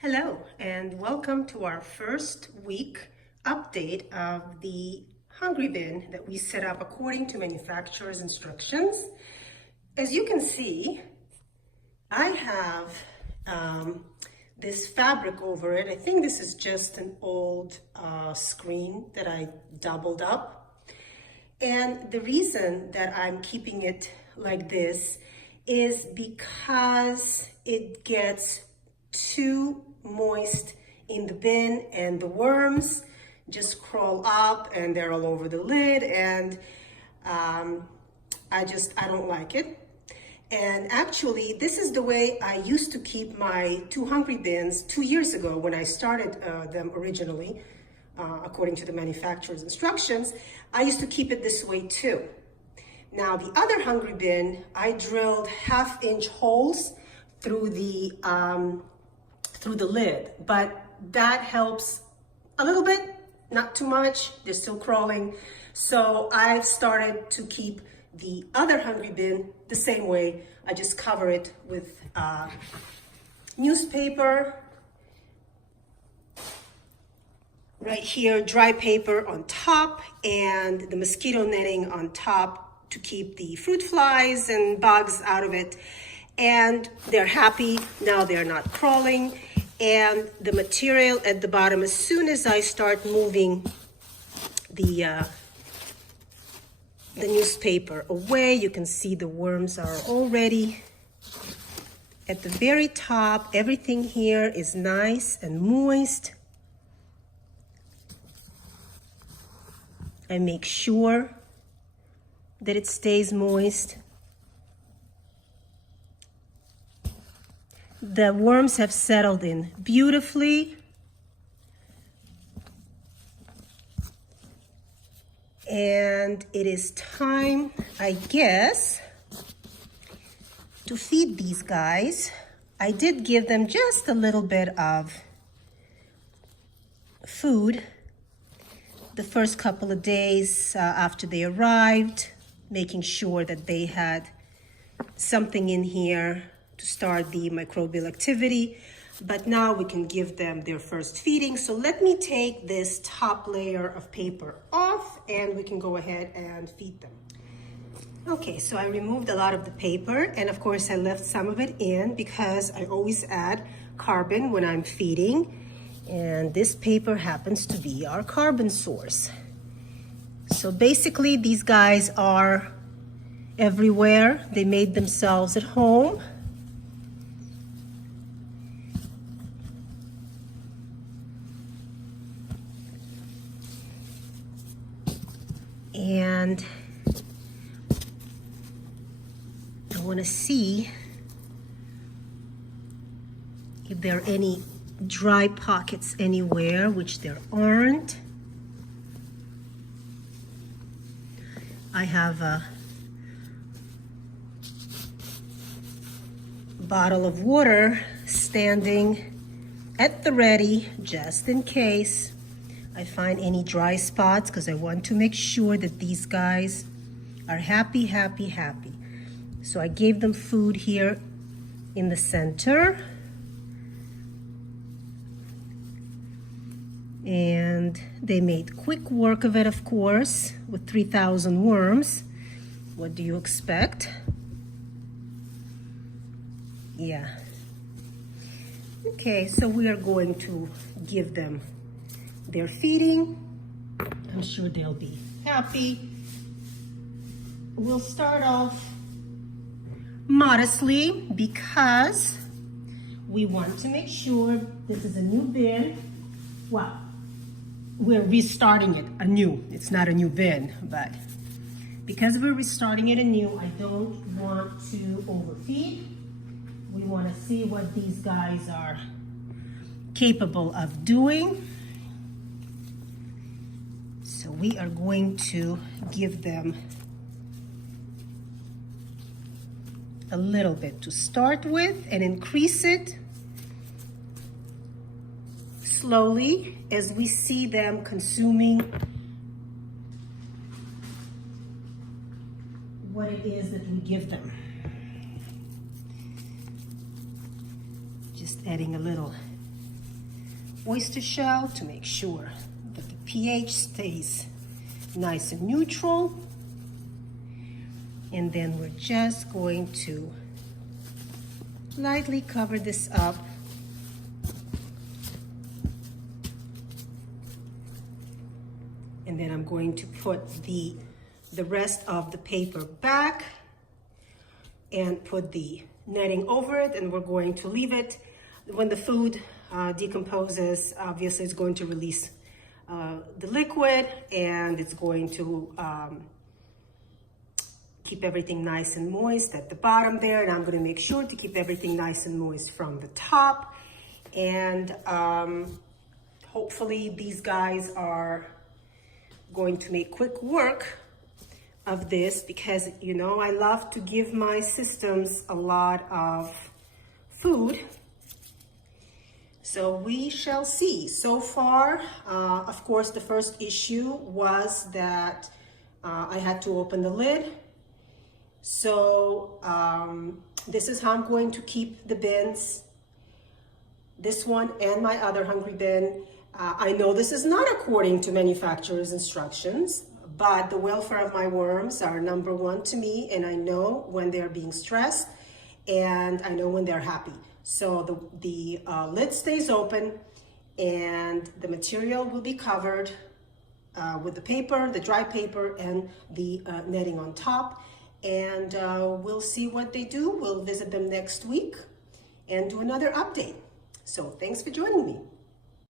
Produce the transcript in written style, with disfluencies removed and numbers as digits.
Hello, and welcome to our first week update of the Hungry Bin that we set up according to manufacturer's instructions. As you can see, I have this fabric over it. I think this is just an old screen that I doubled up. And the reason that I'm keeping it like this is because it gets too moist in the bin and the worms just crawl up and they're all over the lid, and I don't like it. And actually, this is the way I used to keep my two Hungry Bins 2 years ago when I started them originally, according to the manufacturer's instructions. I used to keep it this way too. Now, the other Hungry Bin, I drilled 1/2-inch holes through the lid, but that helps a little bit, not too much. They're still crawling. So I've started to keep the other Hungry Bin the same way. I just cover it with newspaper. Right here, dry paper on top and the mosquito netting on top to keep the fruit flies and bugs out of it. And they're happy. Now they're not crawling. And the material at the bottom, as soon as I start moving the newspaper away, you can see the worms are already at the very top. Everything here is nice and moist. I make sure that it stays moist. The worms have settled in beautifully. And it is time, I guess, to feed these guys. I did give them just a little bit of food the first couple of days after they arrived, making sure that they had something in here to start the microbial activity. But now we can give them their first feeding. So let me take this top layer of paper off and we can go ahead and feed them. Okay, so I removed a lot of the paper, and of course I left some of it in because I always add carbon when I'm feeding. And this paper happens to be our carbon source. So basically these guys are everywhere. They made themselves at home. And I want to see if there are any dry pockets anywhere, which there aren't. I have a bottle of water standing at the ready just in case I find any dry spots, because I want to make sure that these guys are happy, happy, happy. So I gave them food here in the center. And they made quick work of it, of course, with 3,000 worms. What do you expect? Yeah. Okay, so we are going to give them their feeding. I'm sure they'll be happy. We'll start off modestly because we want to make sure this is a new bin. Well, we're restarting it anew. It's not a new bin, but because we're restarting it anew, I don't want to overfeed. We want to see what these guys are capable of doing. So we are going to give them a little bit to start with and increase it slowly as we see them consuming what it is that we give them. Just adding a little oyster shell to make sure that the pH stays nice and neutral. And then we're just going to lightly cover this up. And then I'm going to put the rest of the paper back and put the netting over it, and we're going to leave it. When the food decomposes, obviously it's going to release the liquid, and it's going to keep everything nice and moist at the bottom there, and I'm going to make sure to keep everything nice and moist from the top. And hopefully these guys are going to make quick work of this, because you know I love to give my systems a lot of food. So we shall see. So far, of course, the first issue was that I had to open the lid. So this is how I'm going to keep the bins, this one and my other hungry bin. I know this is not according to manufacturer's instructions, but the welfare of my worms are number one to me, and I know when they're being stressed, and I know when they're happy. So the lid stays open, and the material will be covered with the paper, the dry paper, and the netting on top. And we'll see what they do. We'll visit them next week and do another update. So thanks for joining me.